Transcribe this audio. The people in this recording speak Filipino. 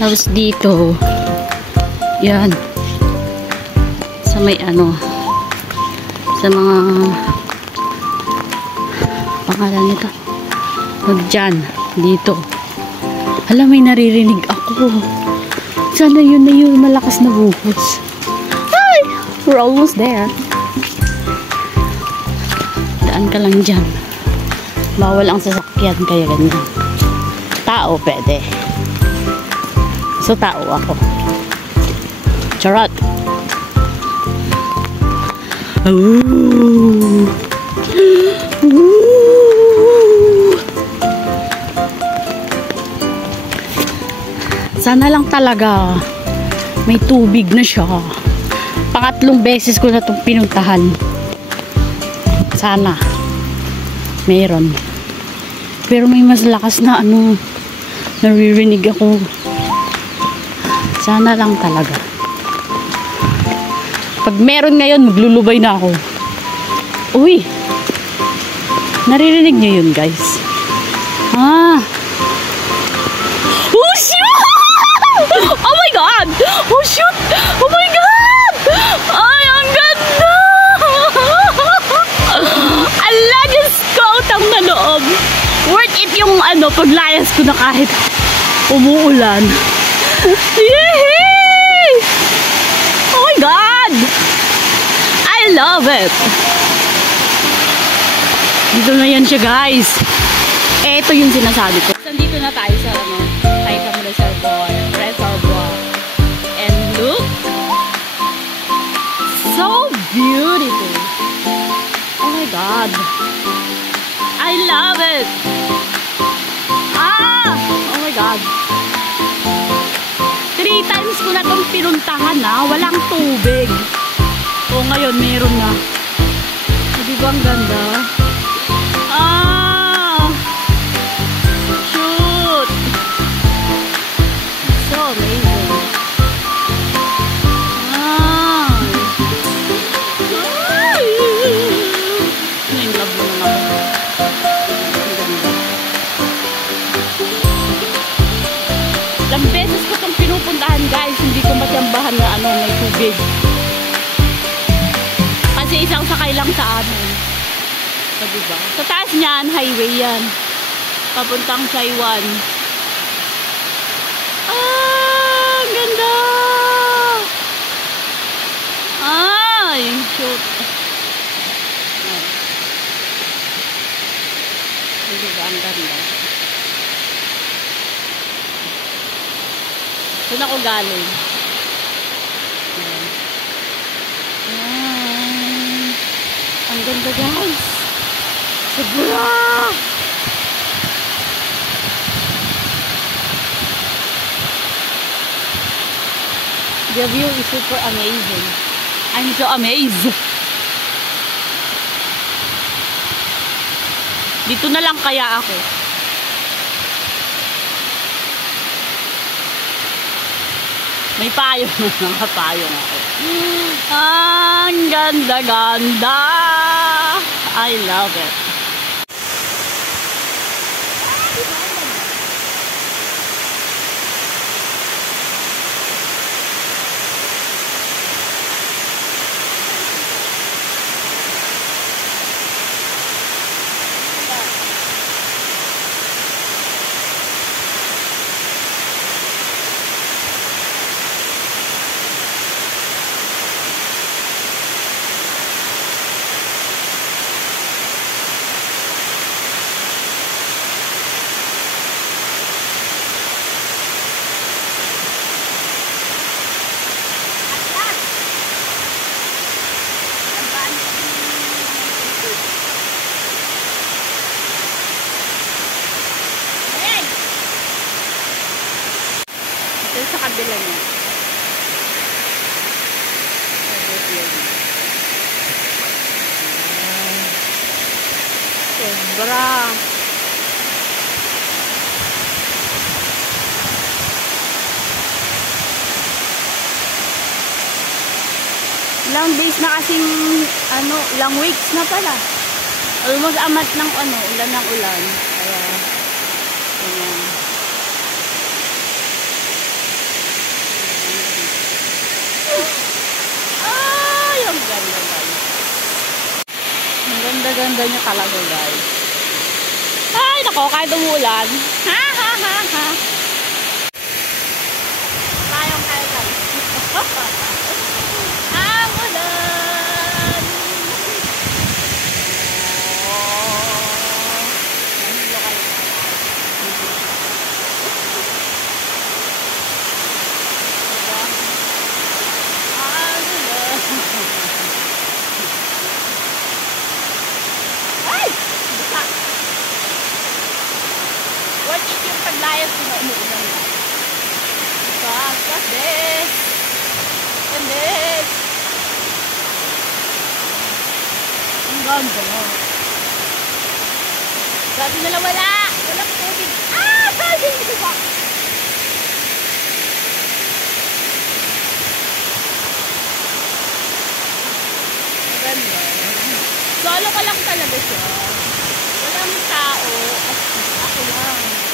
Tapos dito, yan, sa may ano, sa mga pangalan nito, huwag dyan, dito. Hala, may naririnig ako. Sana yun na yung malakas na buhos. Ay! We're almost there. Daan ka lang dyan. Bawal ang sasakyan, kaya ganyan. Tao, pwede. So, tao ako. Charot! Ooh! Sana lang talaga may tubig na siya. Pangatlong beses ko na itong pinuntahan. Sana meron. Pero may mas lakas na ano, naririnig ako. Sana lang talaga. Pag meron ngayon, maglulubay na ako. Uy! Naririnig niyo yun, guys? Ah! Oh, shoot! Oh my God! Oh, shoot! Oh my God! Ay, ang ganda! Ala, Diyos ko! Utang na loob. Worth it yung ano, paglayas ko na kahit umuulan. Yehey! Oh my God! I love it! Dito na yan siya, guys. Ito yung sinasabi ko. Nandito na tayo sa ano, Taytay Reservoir. And look! So beautiful! Oh my God! I love it! Ah! Oh my God! 3 times ko na itong pinuntahan na. Walang tubig. O ngayon, meron na. Di ba ang ganda? Ah! Shoot! So amazing. Ah! Ay! Nainlove mo naman ako. Ang ganda. Ilang beses ko itong pinupuntahan, guys. Hindi ko matyambahan na ano, may tubig. Kasi isang sakay lang sa amin. So, diba? Sa taas niyan, highway yan. Papuntang Saiwan. Ah, ang ganda! Ay, shoot. Ay, diba? Ang ganda. Doon ako galing. Ang ganda, guys. Sobra! The view is super amazing. I'm so amazed. Dito na lang kaya ako. May payong. Nakapayong ako. Ang ganda-ganda. I love it. Sa kabila niya. Sobra. Ilang days na kasing ano, ilang weeks na pala. Almost amat ng ano, ulan ng ulan. Kaya Ang ganda, guys. Ang ganda-ganda niya talaga, guys. Ay, nako, kahit umulan. Ha, ha, ha, ha. Tayong kaya, guys. Ang ulan. Nahilo kayo. Ang ulan. Ay! Buka! Worth it yung paglayas kung umuulan na. Because this and this. Ang ganda mo. Sabi nila wala. Walang tubig. Ah! Sabi nila. Ang ganda. Solo ko lang talaga siya. Walang tao at ako lang.